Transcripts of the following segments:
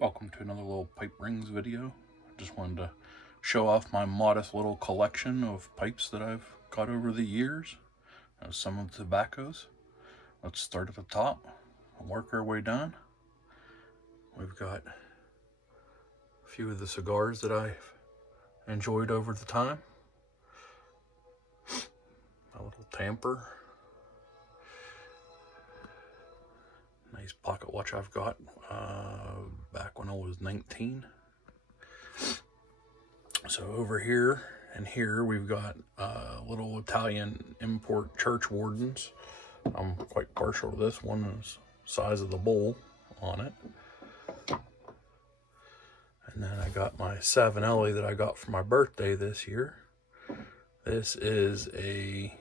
Welcome to another little pipe rings video. I just wanted to show off my modest little collection of pipes that I've got over the years. Some of the tobaccos. Let's start at the top and work our way down. We've got a few of the cigars that I've enjoyed over the time. A little tamper. Nice pocket watch I've got back when I was 19. So over here and here we've got little Italian import church wardens. I'm quite partial to this one. Is size of the bowl on it. And then I got my Savinelli that I got for my birthday this year. This is a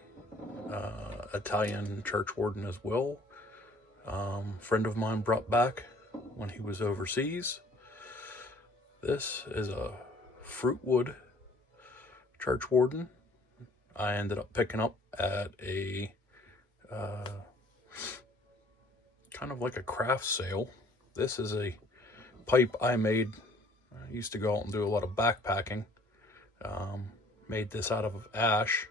Italian church warden as well. Friend of mine brought back when he was overseas. This is a Fruitwood church warden. I ended up picking up at a kind of like a craft sale. This is a pipe I made. I used to go out and do a lot of backpacking. Made this out of ash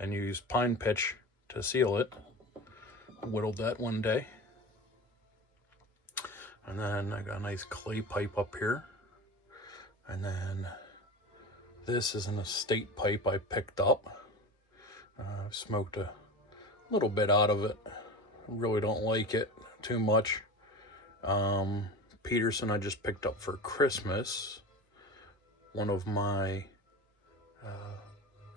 and used pine pitch to seal it. Whittled that one day. And then I got a nice clay pipe up here. And then this is an estate pipe I picked up. I've smoked a little bit out of it. Really don't like it too much. Peterson I just picked up for Christmas. One of my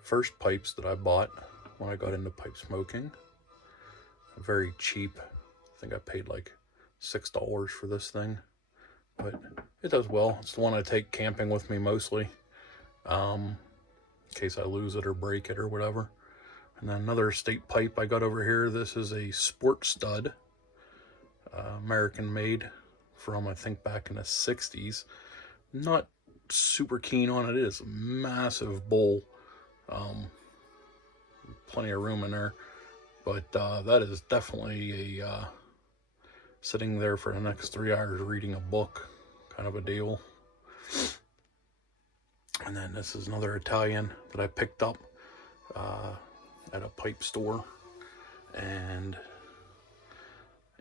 first pipes that I bought when I got into pipe smoking. Very cheap. I think I paid like $6 for this thing, but it does well. It's the one I take camping with me mostly, in case I lose it or break it or whatever. And then another estate pipe I got over here. This is a Sport Stud, American made from I think back in the 60s. Not super keen on it. It is a massive bowl, plenty of room in there. But that is definitely a sitting there for the next 3 hours reading a book kind of a deal. And then this is another Italian that I picked up at a pipe store. And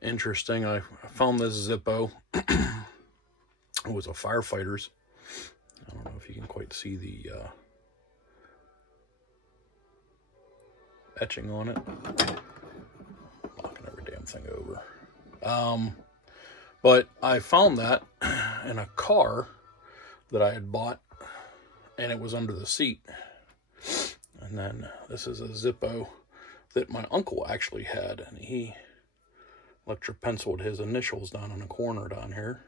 interesting, I found this Zippo. It was a firefighter's. I don't know if you can quite see the etching on it. Knocking every damn thing over. But I found that in a car that I had bought, and it was under the seat. And then this is a Zippo that my uncle actually had, and he electropenciled his initials down in the corner down here.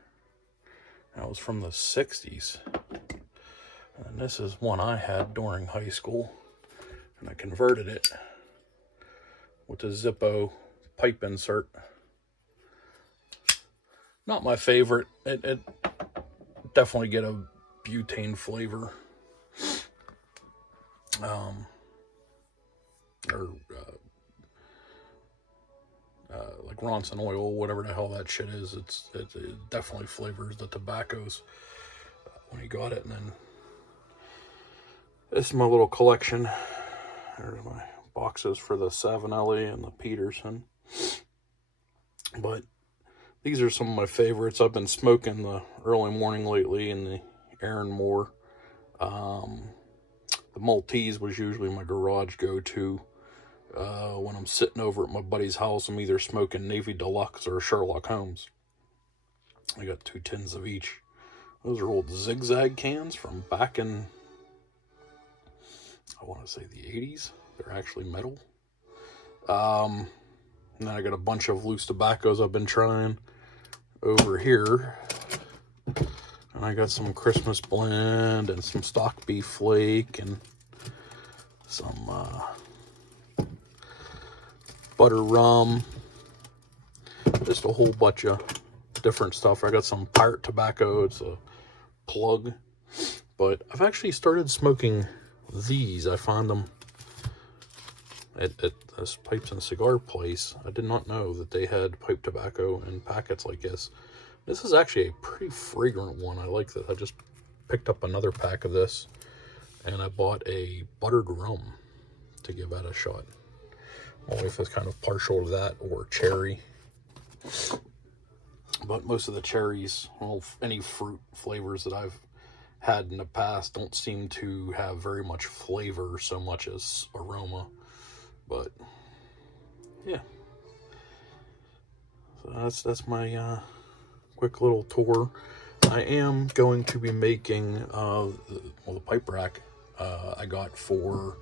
That was from the 60s. And this is one I had during high school, and I converted it with a Zippo pipe insert. Not my favorite. It definitely get a butane flavor. Like Ronson oil, whatever the hell that shit is. It definitely flavors the tobaccos when you got it. And then this is my little collection. There's my boxes for the Savinelli and the Peterson. But these are some of my favorites. I've been smoking the early morning lately in the Aaron Moore. The Maltese was usually my garage go-to. When I'm sitting over at my buddy's house, I'm either smoking Navy Deluxe or Sherlock Holmes. I got 2 tins of each. Those are old Zigzag cans from back in, I want to say the 80s. They're actually metal. And then I got a bunch of loose tobaccos I've been trying over here. And I got some Christmas blend and some stock beef flake and some butter rum. Just a whole bunch of different stuff. I got some Pirate tobacco. It's a plug. But I've actually started smoking these. I found them at this Pipes and Cigar place. I did not know that they had pipe tobacco in packets like this. This is actually a pretty fragrant one. I like this. I just picked up another pack of this, and I bought a buttered rum to give that a shot. My wife is kind of partial to that, or cherry. But most of the cherries, well, any fruit flavors that I've had in the past don't seem to have very much flavor so much as aroma. But yeah, so that's my quick little tour. I am going to be making the pipe rack I got for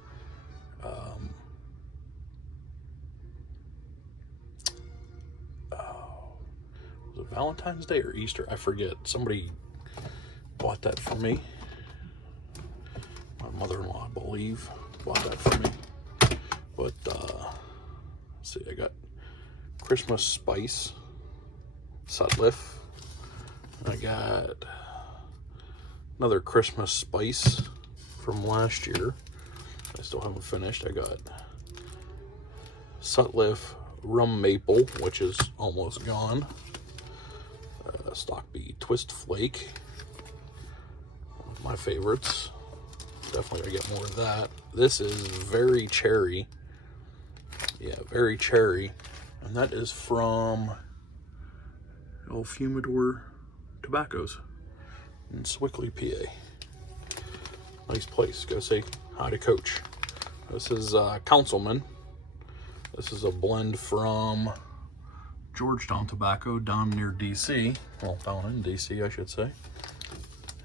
was it Valentine's Day or Easter? I forget. Somebody bought that for me. My mother-in-law, I believe, bought that for me. But let's see, I got Christmas spice, Sutliff. I got another Christmas spice from last year. I still haven't finished. I got Sutliff rum maple, which is almost gone. Stockbee twist flake, one of my favorites. Definitely gotta get more of that. This is very cherry. Yeah, very cherry. And that is from El Fumador Tobaccos in Swickley, PA. Nice place. Go say hi to Coach. This is Councilman. This is a blend from Georgetown Tobacco down near DC. Well, down in DC, I should say.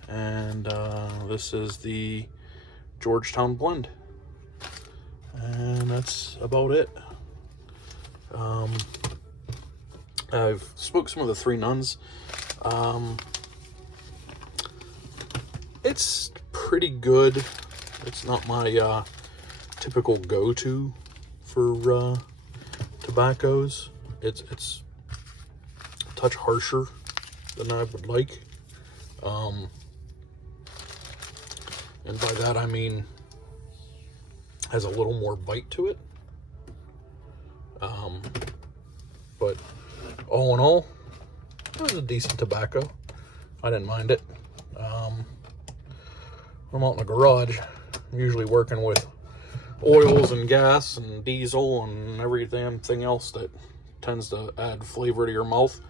And this is the Georgetown blend. And that's about it. I've smoked some of the Three Nuns. It's pretty good. It's not my typical go-to for tobaccos. It's a touch harsher than I would like. And by that I mean has a little more bite to it. But all in all, it was a decent tobacco. I didn't mind it. I'm out in the garage. I'm usually working with oils and gas and diesel and every damn thing else that tends to add flavor to your mouth.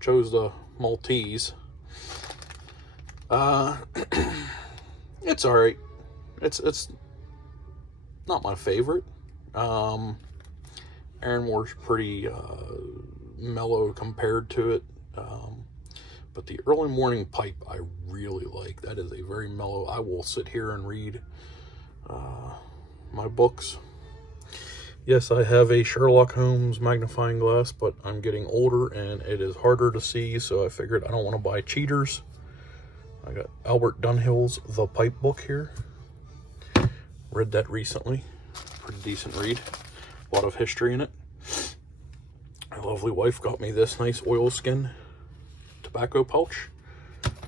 Chose the Maltese. It's all right. It's not my favorite. Aaronmoor's pretty mellow compared to it. But the early morning pipe I really like. That is a very mellow. I will sit here and read my books. Yes, I have a Sherlock Holmes magnifying glass, but I'm getting older and it is harder to see, so I figured I don't want to buy cheaters. I got Albert Dunhill's The Pipe book here. Read that recently. Pretty decent read. A lot of history in it. My lovely wife got me this nice oilskin tobacco pouch,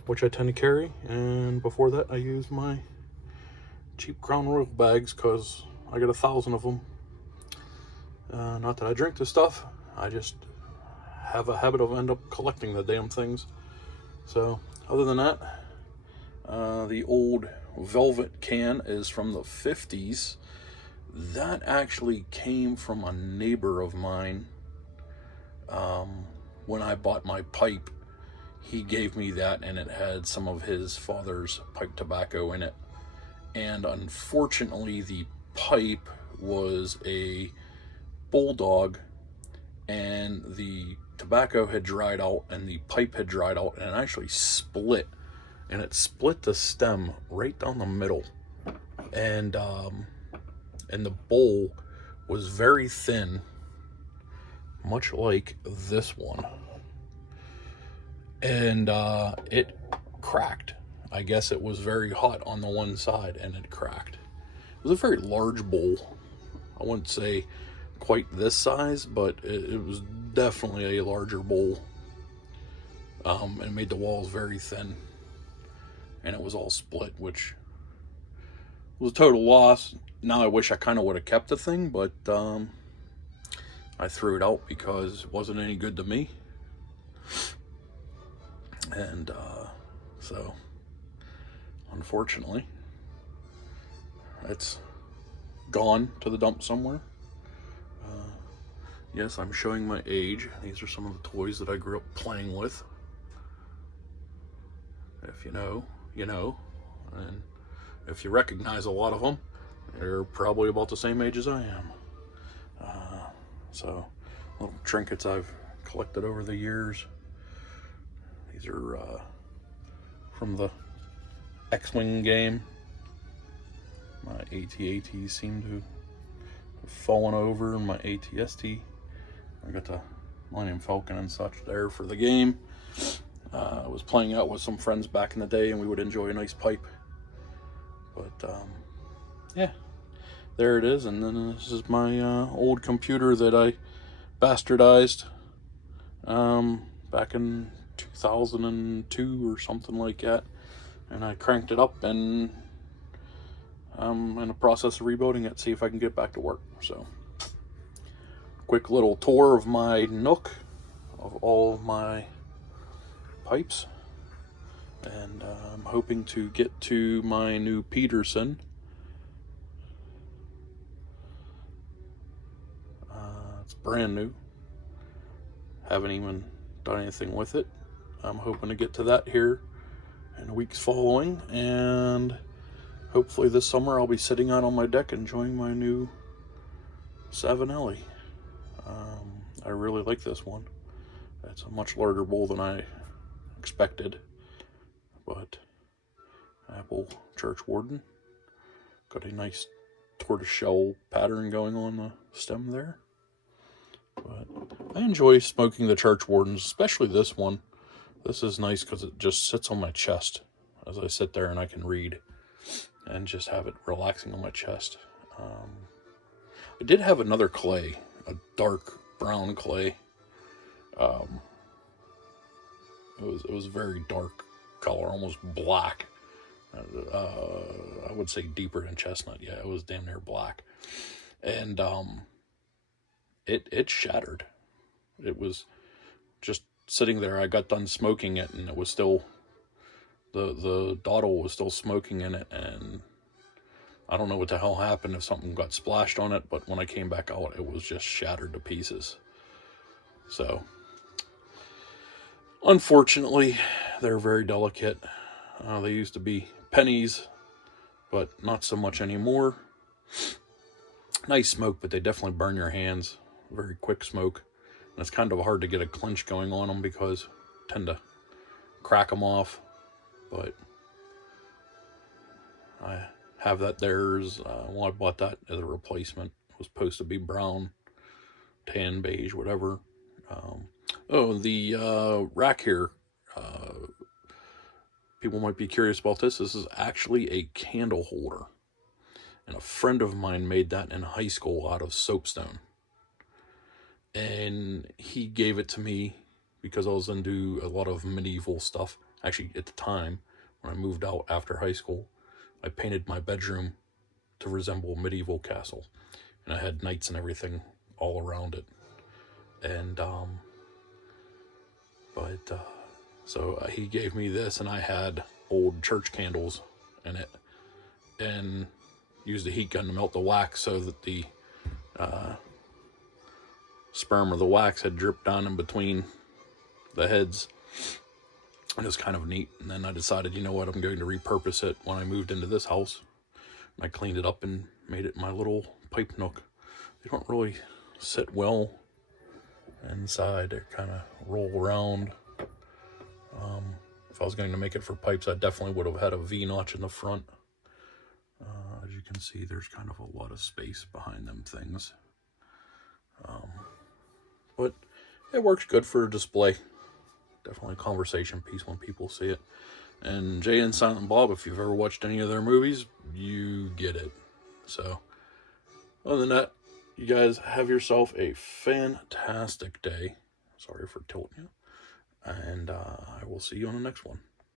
which I tend to carry. And before that, I used my cheap Crown Royal bags because I got 1,000 of them. Not that I drink this stuff. I just have a habit of end up collecting the damn things. So, other than that, the old velvet can is from the 50s. That actually came from a neighbor of mine. When I bought my pipe, he gave me that, and it had some of his father's pipe tobacco in it. And unfortunately, the pipe was a Bulldog, and the tobacco had dried out, and the pipe had dried out, and it actually split. And it split the stem right down the middle. And the bowl was very thin, much like this one. And it cracked. I guess it was very hot on the one side and it cracked. It was a very large bowl. I wouldn't say quite this size, but it was definitely a larger bowl. And it made the walls very thin. And it was all split, which was a total loss. Now I wish I kind of would have kept the thing, but I threw it out because it wasn't any good to me. And so, unfortunately, it's gone to the dump somewhere. Yes, I'm showing my age. These are some of the toys that I grew up playing with. If you know, you know. And if you recognize a lot of them, they're probably about the same age as I am. So, little trinkets I've collected over the years. These are from the X-Wing game. My AT-ATs seem to have fallen over, and my AT-ST. I got the Millennium Falcon and such there for the game. I was playing out with some friends back in the day, and we would enjoy a nice pipe. But yeah, there it is. And then this is my old computer that I bastardized back in 2002 or something like that. And I cranked it up, and I'm in the process of rebuilding it, see if I can get back to work. So, quick little tour of my nook of all my pipes. And I'm hoping to get to my new Peterson. It's brand new. Haven't even done anything with it. I'm hoping to get to that here in the weeks following, and hopefully this summer I'll be sitting out on my deck enjoying my new Savinelli. I really like this one. It's a much larger bowl than I expected, but Apple Church Warden. Got a nice tortoiseshell pattern going on the stem there. But I enjoy smoking the Church Wardens, especially this one. This is nice because it just sits on my chest as I sit there and I can read and just have it relaxing on my chest. I did have another clay, a dark brown clay. It was very dark color, almost black. I would say deeper than chestnut. Yeah, it was damn near black. And it shattered. It was just sitting there. I got done smoking it, and it was still, the dottle was still smoking in it, and I don't know what the hell happened, if something got splashed on it, but when I came back out, it was just shattered to pieces. So, unfortunately, they're very delicate. They used to be pennies, but not so much anymore. Nice smoke, but they definitely burn your hands. Very quick smoke. And it's kind of hard to get a clinch going on them because I tend to crack them off. But I have that there's, well, I bought that as a replacement. It was supposed to be brown, tan, beige, whatever. The rack here, people might be curious about this. This is actually a candle holder. And a friend of mine made that in high school out of soapstone. And he gave it to me because I was into a lot of medieval stuff. Actually, at the time, when I moved out after high school, I painted my bedroom to resemble a medieval castle. And I had knights and everything all around it. And, so he gave me this, and I had old church candles in it. And used a heat gun to melt the wax so that the sperm or the wax had dripped down in between the heads. It was kind of neat. And then I decided, you know what, I'm going to repurpose it when I moved into this house. And I cleaned it up and made it my little pipe nook. They don't really sit well inside. They kind of roll around. If I was going to make it for pipes, I definitely would have had a V-notch in the front. As you can see, there's kind of a lot of space behind them things. But it works good for a display. Definitely a conversation piece when people see it. And Jay and Silent Bob, if you've ever watched any of their movies, you get it. So, other than that, you guys have yourself a fantastic day. Sorry for tilting you. And I will see you on the next one.